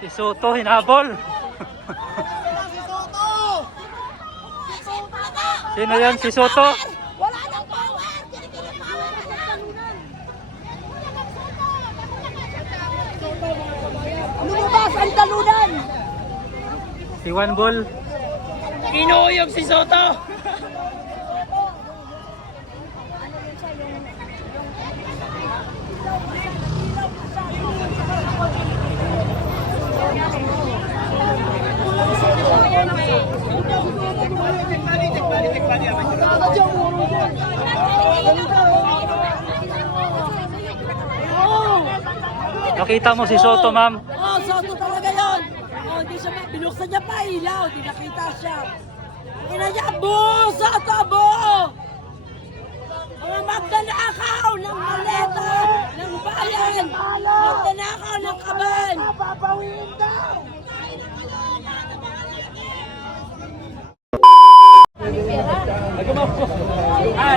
Si Soto hinabol. Sino yan? Si Soto? Wala nang power! Kini-kini power! Lumabas ang talunan! Si Juan Bol. Kinuyog si Soto! Nakita mo si Soto, ma'am? Oh, Soto talaga yun! Oh, di siya, binuksan niya pa ilaw, di nakita siya. Ina niya, bo! Soto, bo! Mga magdanakaw ng maleta ng bayan! Magdanakaw ng kaban! Papawiin daw!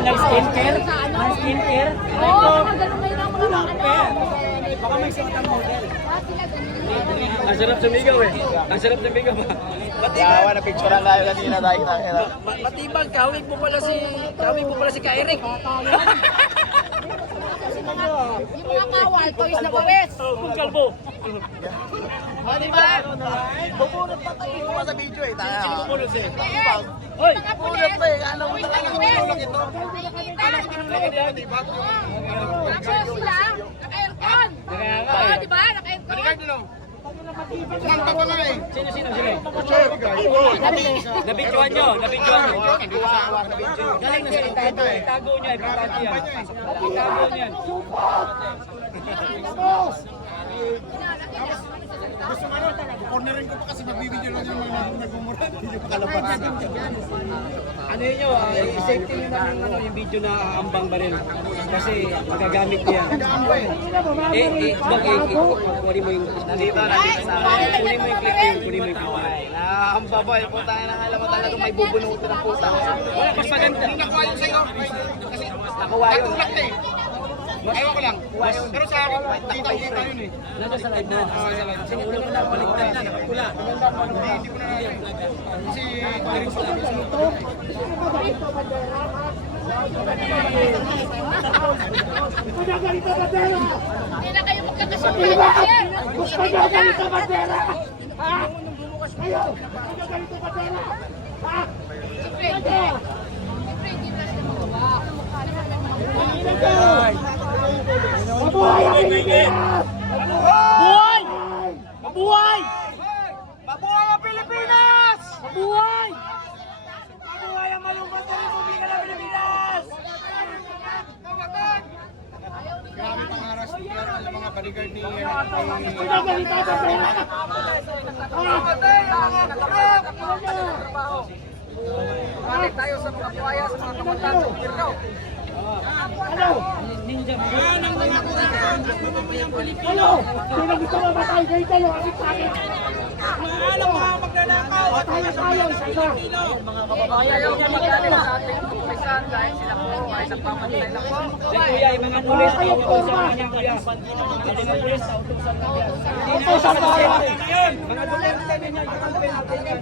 Nag-skincare? Nag-skincare? Oo, nakagano'n ngayon ang mga ano. Baka may sikat model. Ang sarap sumigaw eh. Ang sarap sumigaw ba? Yawa, na-picturean tayo kanina tayo nakita. Matibag, kawig mo pala si Ka-Eric. Yung mga kawal, toys na pawis. Kung kalbo. Di ba? Bubunot pa tayo mo sa video eh. Tayo. Sino bubunot siya? Hoy! Bubunot pa eh. Alam mo talaga bubunot ito. Actually sila, naka-aircon. Oo, di ba? Naka-aircon. Sino sila? Nabidyoan nyo. Galing na sila. Itago nyo. Itago nyo. Cornerin ko pa kasi magbibideo lang yung nagmumura. Hindi pa kalabasan. Ano yun nyo, i-safety nyo na yung video na ambang baril. Kasi magagamit niya yan. Kunin mo yung Nandito sa kunin mo yung clip yun. Kunin mo yung clip. Nahamba boy. Puta na alam mo talaga may bubunutin ng puta. Wala, mas maganda. Nakuha yun sa'yo. Kasi Nakuha yun. ewan ko lang. Pero sa akin, kita yun eh. Nandun sa live mo. Sinulo mo na, baliktad na, nakapula. Hindi ko na kasi Hindi na kayo magkakasya. Gusto niyo ganito bandera? Ha? Kayo! Gusto niyo ganito bandera? Ha? Mabuhay ang Pilipinas! Buhay! Mabuhay! Mabuhay ang Pilipinas! Mabuhay! Mabuhay ang malungkot na Republika ng Pilipinas! Grabe pangaras yung mga bodyguard ni Gusto niyo ganito bandera? Balik tayo sa mga buhaya, sa mga kamantan sa gobyerno. Ano? Ano? Sino gusto mamatay kayo tayo? Akit sa akin! Alam mga magnanakaw! Tayo tayo sa isa! Ayaw niya magaling sa ating kapulisan dahil sila po ay sa pamatay lang po. Kuya, yung mga pulis na utusan na niya, kuya. Ang mga pulis na utusan na niya. Utusan na yan! Mga Duterte din yan, kakampi natin yan.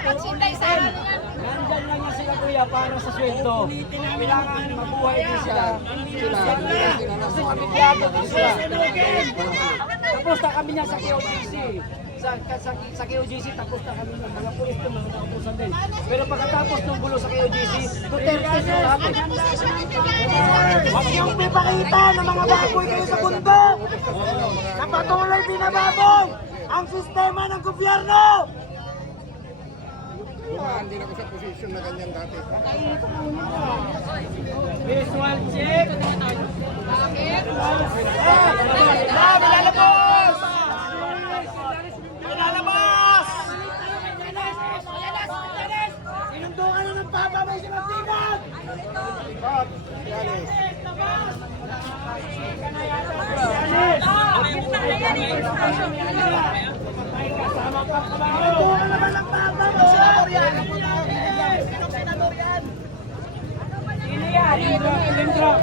Pagsintay sa ano yan. Nandyan lang yan sila, kuya, para sa sweldo. Kailangan mabuhay din sila. Kasi pamilyado din sila. Tapos na kami niya sa KOGC. Sa KOGC, tapos na kami ng mga pulis din, mga nautusan din. Pero pagkatapos ng gulo sa KOGC, Duterte sila lahat eh. Huwag niyong pipakita ng mga baboy kayo sa bundok na patuloy binababoy ang sistema ng gobyerno! Hindi na ako sa posisyon na ganyan dati. Visual check! Lalabas! Lalabas! Sinundukan na ng Papa may sinundigan! Sinundukan naman ng Papa mo! Sinundukan yan! Sinong senador yan? Sino yan? Lindrop! Lindrop!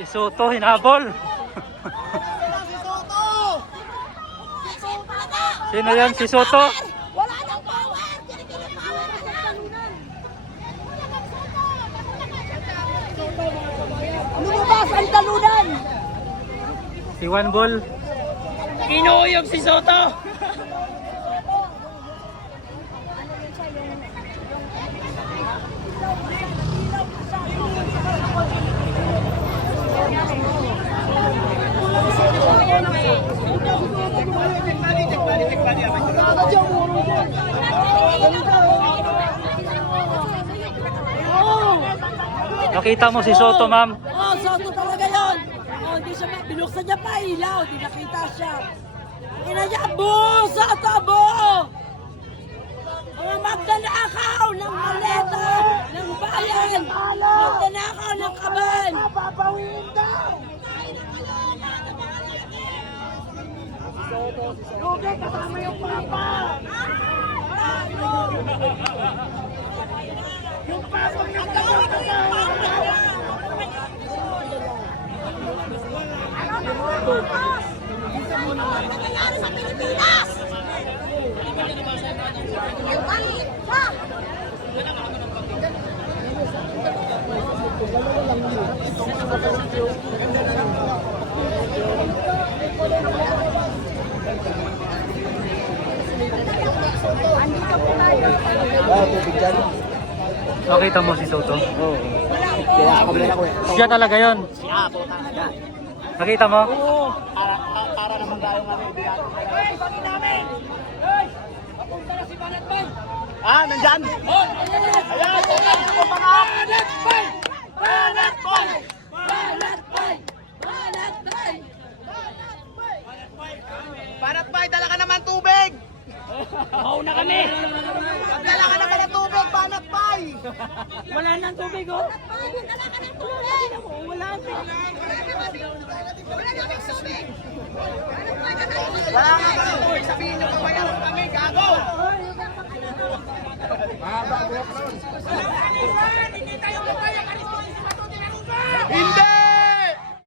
Si Soto, hinabol. Sino yan? Si Soto? Wala nang power! Kinikili power na talunan! Lumabas ang talunan! Si One Ball. Kinuyog si Soto! Nakita mo si Soto, ma'am? Oh, Soto talaga yun! Oh, hindi siya binuksan niya pa ilaw, hindi nakita siya. Ina niya, abo! Soto, abo! Mga magdanakaw ng maleta ng bayan! Magdanakaw ng kaban! Papawiin daw! Lugi, kasama yung papa! Yung papa niya kasama! Ano nangyayari sa Pilipinas? Nakita mo si Soto? Oo. Kaya ako muna ko eh. Siya talaga yon. Siya po talaga. Nakita mo? Para naman tayo kami. Hey, bakit namin? Hey! Papunta na si Banatban! Ah, nandyan? Ayan, ako mga Banatban! Banatboy! Banatbay! Banatbay! Banatboy, dala ka naman tubig! Oo na kami! Dala ka naman ng tubig, Banatboy! Wala nang tubig, oh! Dala ka ng tubig! Wala Wala nga tubig, sabihin nyo pa ba yan?